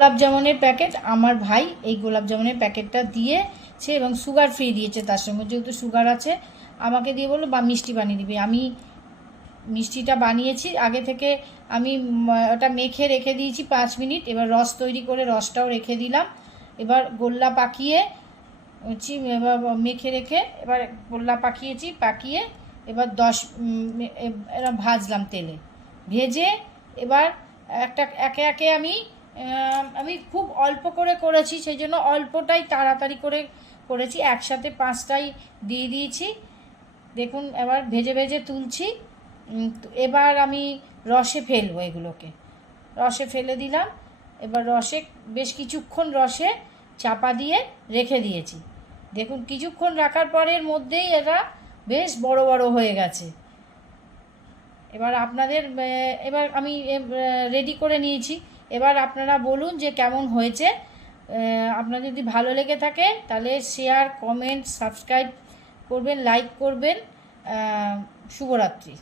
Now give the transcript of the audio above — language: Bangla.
গোলাপ জামুনের প্যাকেট আমার ভাই এই গোলাপ জামুনের প্যাকেটটা দিয়েছে এবং সুগার ফ্রি দিয়েছে, তার সঙ্গে যেহেতু সুগার আছে আমাকে দিয়ে বললো বা মিষ্টি বানিয়ে দিবি। আমি মিষ্টিটা বানিয়েছি আগে থেকে, আমি ওটা মেখে রেখে দিয়েছি 5 মিনিট। এবার রস তৈরি করে রসটাও রেখে দিলাম। এবার গোল্লা পাকিয়ে এবার মেখে রেখে এবার গোল্লা পাকিয়ে এবার এবার ভাজলাম তেলে, ভেজে এবার একে একে আমি খুব অল্প করে করেছি, সেই জন্য অল্পটাই তাড়াতাড়ি করে করেছি, একসাথে 5টাই দিয়ে দিয়েছি। দেখুন এবার ভেজে ভেজে তুলছি। এবার আমি রসে ফেলবো, এগুলোকে রসে ফেলে দিলাম। এবার রসে বেশ কিছুক্ষণ রসে চাপা দিয়ে রেখে দিয়েছি। দেখুন কিছুক্ষণ রাখার পরের মধ্যেই এরা বেশ বড় বড় হয়ে গেছে। এবার এবার আমি রেডি করে নিয়েছি। এবার আপনারা বলুন যে কেমন হয়েছে। আপনার যদি ভালো লেগে থাকে তাহলে শেয়ার, কমেন্ট, সাবস্ক্রাইব করবেন, লাইক করবেন। শুভরাত্রি।